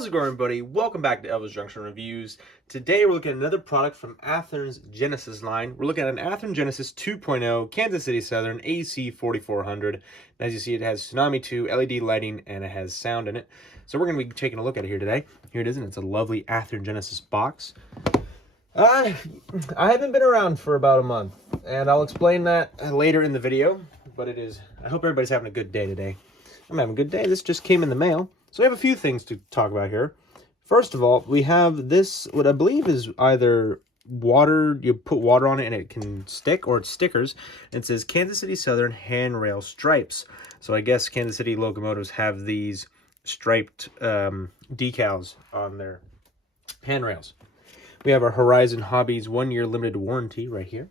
How's it going, buddy? Welcome back to Elvis Junction Reviews. Today we're looking at another product from Athearn's Genesis line. We're looking at an Athearn Genesis 2.0 Kansas City Southern AC4400. And as you see, it has Tsunami 2 LED lighting and it has sound in it. So we're going to be taking a look at it here today. Here it is, and it's a lovely Athearn Genesis box. I haven't been around for about a month, and I'll explain that later in the video. But I hope everybody's having a good day today. I'm having a good day. This just came in the mail. So we have a few things to talk about here. First of all, we have this, what I believe is either water, you put water on it and it can stick, or it's stickers. It says Kansas City Southern handrail stripes. So I guess Kansas City locomotives have these striped decals on their handrails. We have our Horizon Hobbies 1-year limited warranty right here.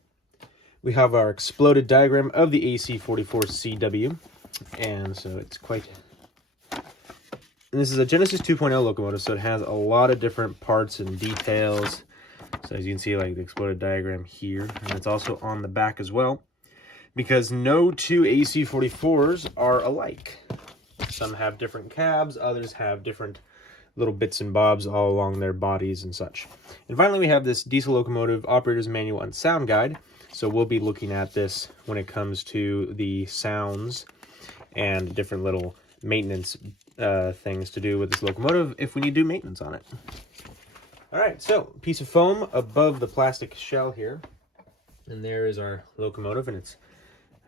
We have our exploded diagram of the AC44CW. And so it's quite... And this is a Genesis 2.0 locomotive, so it has a lot of different parts and details. So as you can see, like the exploded diagram here, and it's also on the back as well, because no two AC44s are alike. Some have different cabs, others have different little bits and bobs all along their bodies and such. And finally, we have this diesel locomotive operator's manual and sound guide. So we'll be looking at this when it comes to the sounds and different little maintenance things to do with this locomotive if we need to do maintenance on it. All right, so piece of foam above the plastic shell here, and there is our locomotive, and it's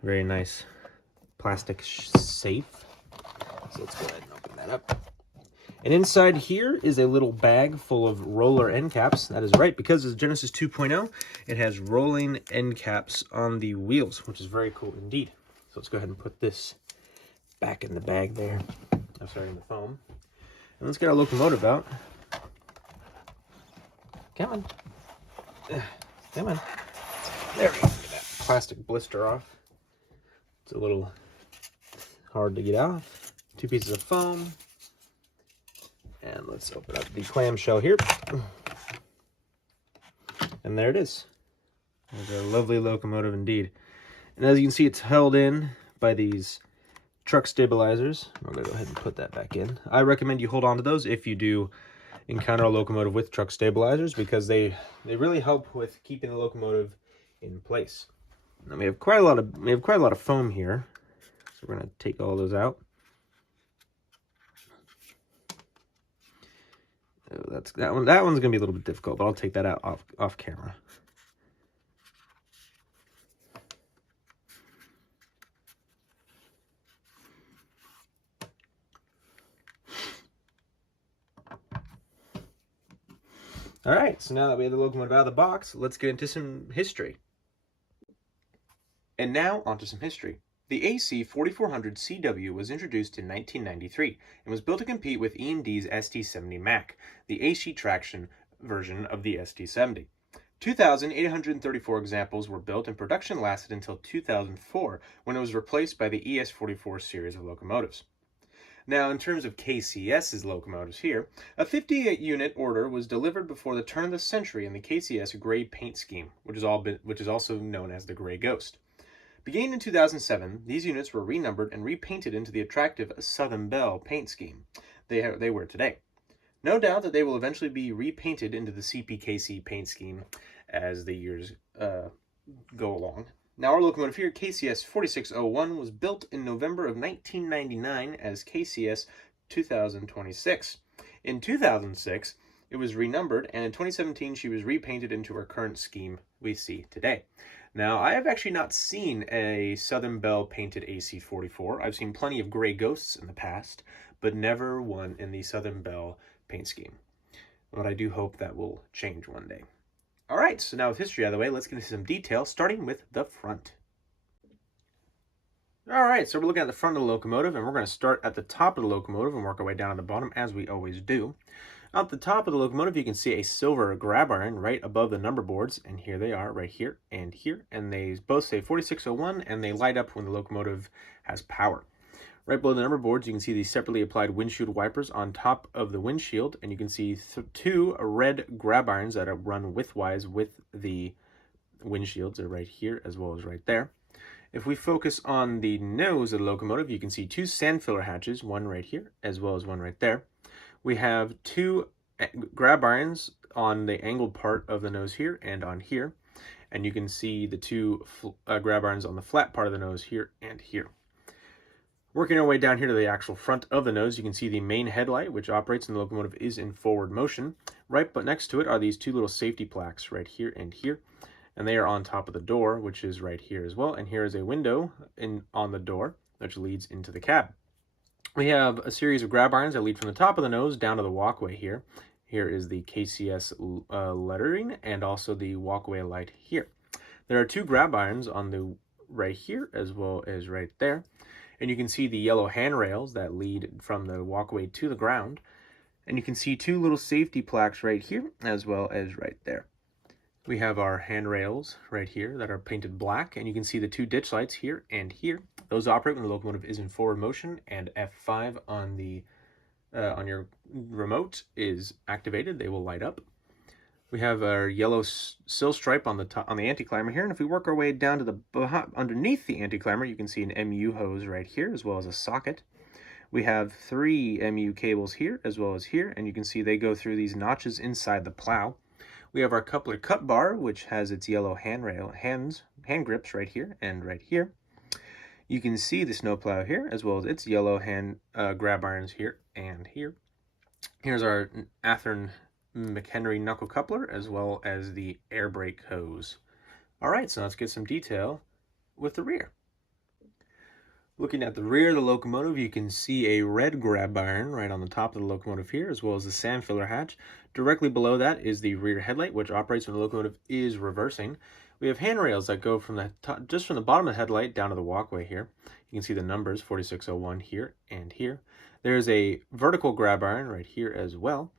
a very nice plastic safe. So let's go ahead and open that up. And inside here is a little bag full of roller end caps. That is right, because it's Genesis 2.0, it has rolling end caps on the wheels, which is very cool indeed. So let's go ahead and put this back in the bag there. I'm sorry, in the foam. And let's get our locomotive out. Come on. Come on. There we go. Get that plastic blister off. It's a little hard to get off. 2 pieces of foam. And let's open up the clamshell here. And there it is. There's a lovely locomotive indeed. And as you can see, it's held in by these truck stabilizers. I'm going to go ahead and put that back in. I recommend you hold on to those if you do encounter a locomotive with truck stabilizers, because they really help with keeping the locomotive in place. Now we have quite a lot of foam here, so we're going to take all those out. Oh, that one's going to be a little bit difficult, but I'll take that out off camera. All right, so now that we have the locomotive out of the box, let's get into some history. And now, onto some history. The AC4400CW was introduced in 1993 and was built to compete with E&D's ST70 Mac, the AC traction version of the ST70. 2,834 examples were built, and production lasted until 2004, when it was replaced by the ES44 series of locomotives. Now, in terms of KCS's locomotives here, a 58-unit order was delivered before the turn of the century in the KCS gray paint scheme, which is also known as the Gray Ghost. Beginning in 2007, these units were renumbered and repainted into the attractive Southern Belle paint scheme they wear today. No doubt that they will eventually be repainted into the CPKC paint scheme as the years go along. Now, our locomotive here, KCS 4601, was built in November of 1999 as KCS 2026. In 2006, it was renumbered, and in 2017, she was repainted into her current scheme we see today. Now, I have actually not seen a Southern Belle painted AC44. I've seen plenty of Gray Ghosts in the past, but never one in the Southern Belle paint scheme. But I do hope that will change one day. All right, so now with history out of the way, let's get into some detail, starting with the front. All right, so we're looking at the front of the locomotive, and we're going to start at the top of the locomotive and work our way down to the bottom, as we always do. At the top of the locomotive, you can see a silver grab iron right above the number boards, and here they are, right here, and they both say 4601, and they light up when the locomotive has power. Right below the number boards, you can see the separately applied windshield wipers on top of the windshield, and you can see 2 red grab irons that are run widthwise with the windshields. They're right here as well as right there. If we focus on the nose of the locomotive, you can see 2 sand filler hatches, one right here as well as one right there. We have two grab irons on the angled part of the nose here and on here. And you can see the two grab irons on the flat part of the nose here and here. Working our way down here to the actual front of the nose, you can see the main headlight, which operates when the locomotive is in forward motion. Right but next to it are these two little safety plaques right here and here. And they are on top of the door, which is right here as well. And here is a window on the door, which leads into the cab. We have a series of grab irons that lead from the top of the nose down to the walkway here. Here is the KCS lettering and also the walkway light here. There are two grab irons on the right here as well as right there. And you can see the yellow handrails that lead from the walkway to the ground. And you can see two little safety plaques right here as well as right there. We have our handrails right here that are painted black, and you can see the two ditch lights here and here. Those operate when the locomotive is in forward motion, and F5 on the on your remote is activated. They will light up. We have our yellow sill stripe on the top on the anti-climber here, and if we work our way down to the underneath the anti-climber, you can see an MU hose right here as well as a socket. We have three MU cables here as well as here, and you can see they go through these notches inside the plow. We have our coupler cut bar, which has its yellow hand grips right here and right here. You can see the snowplow here, as well as its yellow hand grab irons here and here. Here's our Athearn McHenry knuckle coupler, as well as the air brake hose. All right, so let's get some detail with the rear. Looking at the rear of the locomotive, you can see a red grab iron right on the top of the locomotive here, as well as the sand filler hatch. Directly below that is the rear headlight, which operates when the locomotive is reversing. We have handrails that go from the top, just from the bottom of the headlight down to the walkway here. You can see the numbers 4601 here and here. There's a vertical grab iron right here as well.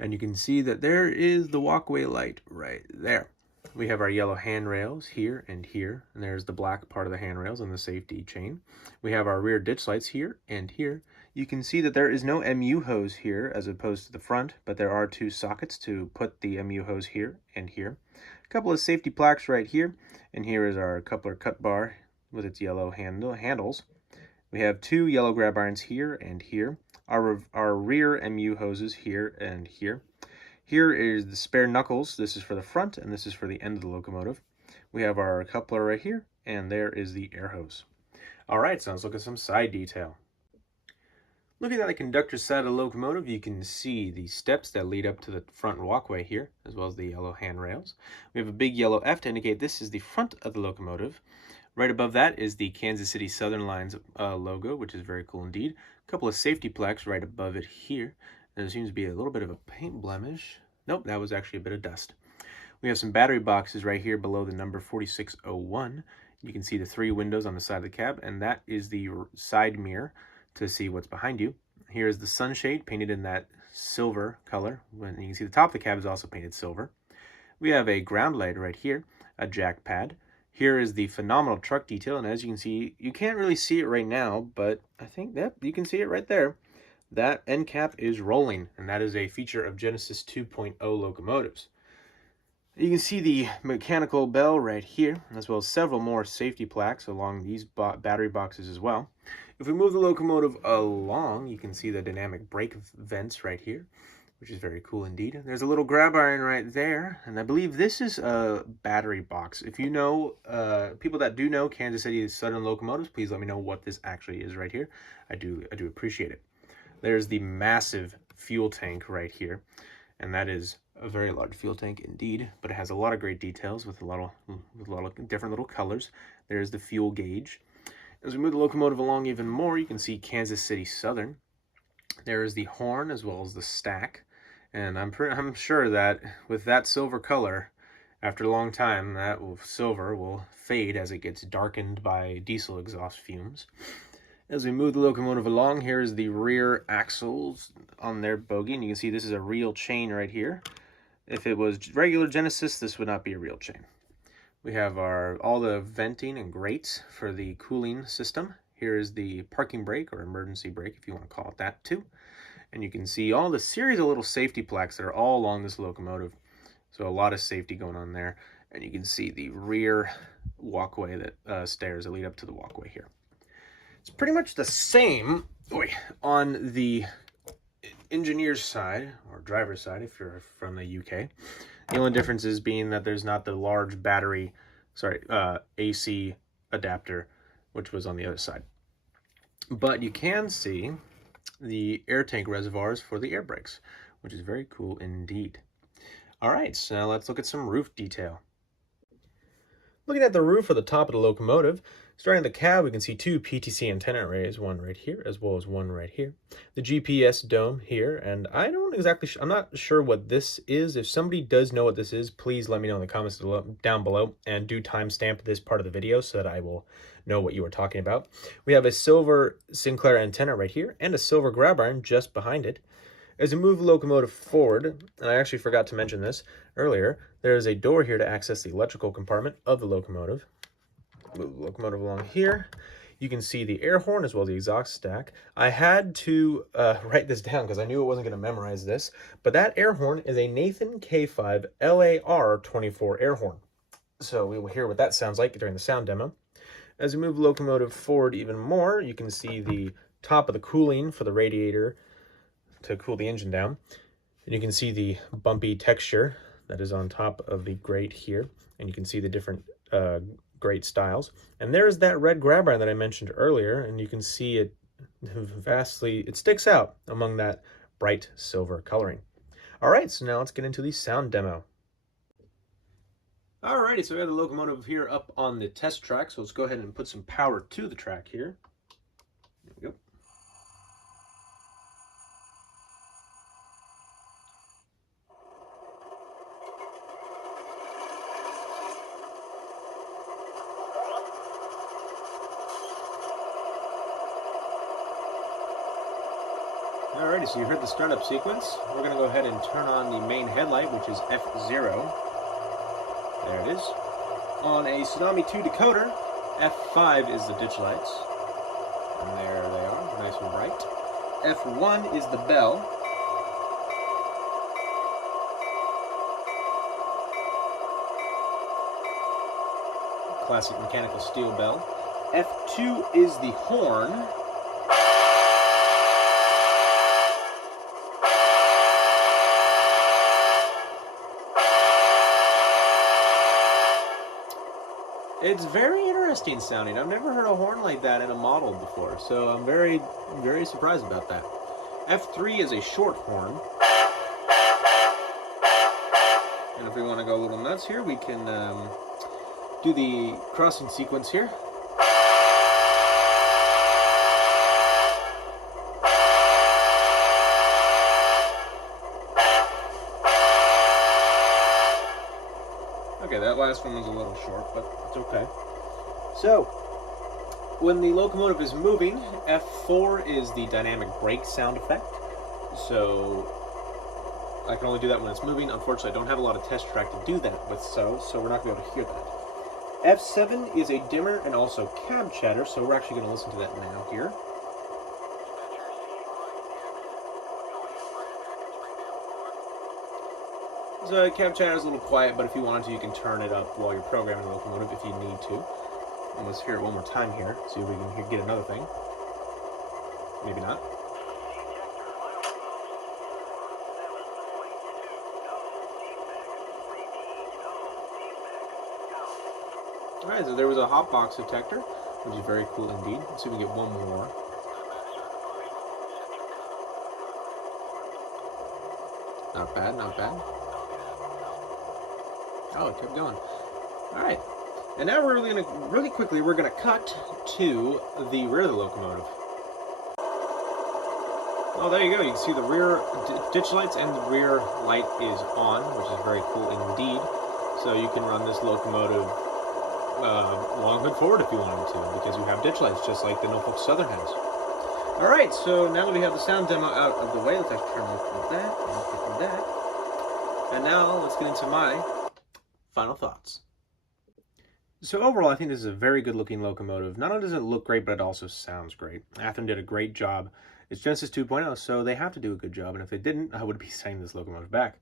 And you can see that there is the walkway light right there. We have our yellow handrails here and here, and there's the black part of the handrails and the safety chain. We have our rear ditch lights here and here. You can see that there is no MU hose here as opposed to the front, but there are two sockets to put the MU hose here and here. A couple of safety plaques right here, and here is our coupler cut bar with its yellow handles. We have two yellow grab irons here and here. Our rear MU hoses here and here. Here is the spare knuckles. This is for the front, and this is for the end of the locomotive. We have our coupler right here, and there is the air hose. All right, so let's look at some side detail. Looking at the conductor's side of the locomotive, you can see the steps that lead up to the front walkway here, as well as the yellow handrails. We have a big yellow F to indicate this is the front of the locomotive. Right above that is the Kansas City Southern Line's logo, which is very cool indeed. A couple of safety plaques right above it here. There seems to be a little bit of a paint blemish. Nope, that was actually a bit of dust. We have some battery boxes right here below the number 4601. You can see the three windows on the side of the cab, and that is the side mirror to see what's behind you. Here is the sunshade painted in that silver color. When you can see the top of the cab is also painted silver. We have a ground light right here, a jack pad. Here is the phenomenal truck detail, and as you can see, you can't really see it right now, but I think that you can see it right there. That end cap is rolling, and that is a feature of Genesis 2.0 locomotives. You can see the mechanical bell right here, as well as several more safety plaques along these battery boxes as well. If we move the locomotive along, you can see the dynamic brake vents right here, which is very cool indeed. There's a little grab iron right there, and I believe this is a battery box. If you know, people that do know Kansas City Southern locomotives, please let me know what this actually is right here. I do appreciate it. There's the massive fuel tank right here, and that is a very large fuel tank indeed, but it has a lot of great details with a lot of different little colors. There's the fuel gauge. As we move the locomotive along even more, you can see Kansas City Southern. There is the horn as well as the stack, and I'm sure that with that silver color, after a long time, that silver will fade as it gets darkened by diesel exhaust fumes. As we move the locomotive along, here is the rear axles on their bogie, and you can see this is a real chain right here. If it was regular Genesis, this would not be a real chain. We have all the venting and grates for the cooling system. Here is the parking brake, or emergency brake if you want to call it that too. And you can see all the series of little safety plaques that are all along this locomotive. So a lot of safety going on there. And you can see the rear walkway that stairs that lead up to the walkway here. It's pretty much the same on the engineer's side, or driver's side if you're from the UK. The only difference is being that there's not the large battery, AC adapter, which was on the other side. But you can see the air tank reservoirs for the air brakes, which is very cool indeed. All right, so now let's look at some roof detail. Looking at the roof of the top of the locomotive, starting at the cab, we can see two PTC antenna arrays, one right here as well as one right here. The GPS dome here, and I'm not sure what this is. If somebody does know what this is, please let me know in the comments down below, and do timestamp this part of the video so that I will know what you are talking about. We have a silver Sinclair antenna right here and a silver grab iron just behind it. As we move the locomotive forward, and I actually forgot to mention this earlier, there is a door here to access the electrical compartment of the locomotive. Move the locomotive along here. You can see the air horn as well as the exhaust stack. I had to write this down because I knew I wasn't going to memorize this, but that air horn is a Nathan K5 LAR24 air horn. So we will hear what that sounds like during the sound demo. As we move the locomotive forward even more, you can see the top of the cooling for the radiator to cool the engine down. And you can see the bumpy texture that is on top of the grate here. And you can see the different grate styles. And there's that red grab iron that I mentioned earlier. And you can see it it sticks out among that bright silver coloring. All right, so now let's get into the sound demo. Alrighty, so we have the locomotive here up on the test track. So let's go ahead and put some power to the track here. There we go. Alrighty, so you heard the startup sequence. We're going to go ahead and turn on the main headlight, which is F0. There it is. On a Tsunami 2 decoder, F5 is the ditch lights. And there they are, nice and bright. F1 is the bell. Classic mechanical steel bell. F2 is the horn. It's very interesting sounding. I've never heard a horn like that in a model before, so I'm very, very surprised about that. F3 is a short horn. And if we want to go a little nuts here, we can do the crossing sequence here. Okay, that last one was a little short, but it's okay. So, when the locomotive is moving, F4 is the dynamic brake sound effect. So, I can only do that when it's moving. Unfortunately, I don't have a lot of test track to do that with, so we're not going to be able to hear that. F7 is a dimmer and also cab chatter, so we're actually going to listen to that now here. So cab chatter is a little quiet, but if you wanted to, you can turn it up while you're programming the locomotive if you need to. And let's hear it one more time here, see if we can get another thing. Maybe not. Alright, so there was a hotbox detector, which is very cool indeed. Let's see if we can get one more. Not bad, not bad. Oh, it kept going. Alright. And now we're really quickly, we're going to cut to the rear of the locomotive. Oh, there you go. You can see the rear ditch lights and the rear light is on, which is very cool indeed. So you can run this locomotive long hood forward if you wanted to, because you have ditch lights just like the Norfolk Southern has. Alright, so now that we have the sound demo out of the way, let's actually turn off that and that. And now let's get into my final thoughts. So overall, I think this is a very good looking locomotive. Not only does it look great, but it also sounds great. Athearn did a great job. It's Genesis 2.0, so they have to do a good job, and if they didn't, I would be sending this locomotive back.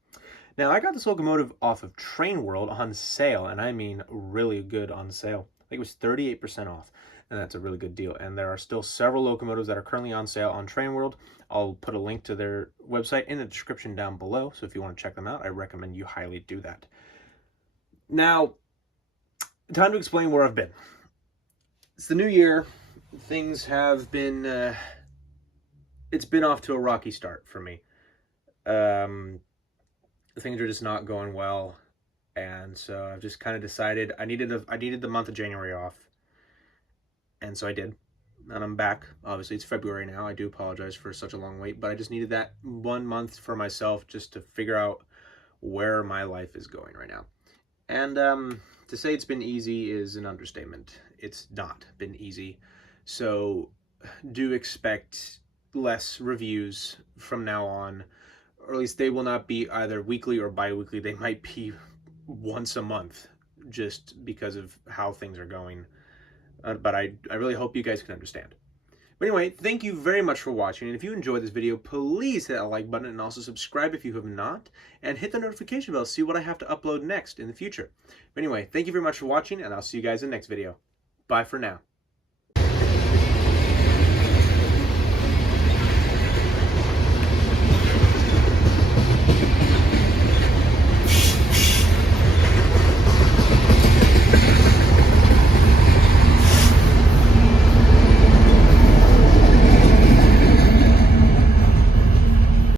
Now, I got this locomotive off of Train World on sale, and I mean really good on sale. I think it was 38% off. and that's a really good deal. And there are still several locomotives that are currently on sale on Train World. I'll put a link to their website in the description down below, so if you want to check them out, I recommend you highly do that. Now, time to explain where I've been. It's the new year. Things have been, it's been off to a rocky start for me. Things are just not going well, and so I've just kind of decided I needed the month of January off, and so I did, and I'm back. Obviously, it's February now. I do apologize for such a long wait, but I just needed that 1 month for myself just to figure out where my life is going right now. And to say it's been easy is an understatement. It's not been easy, so do expect less reviews from now on, or at least they will not be either weekly or bi-weekly. They might be once a month, just because of how things are going. But I really hope you guys can understand. But anyway, thank you very much for watching, and if you enjoyed this video, please hit that like button and also subscribe if you have not, and hit the notification bell to see what I have to upload next in the future. But anyway, thank you very much for watching, and I'll see you guys in the next video. Bye for now.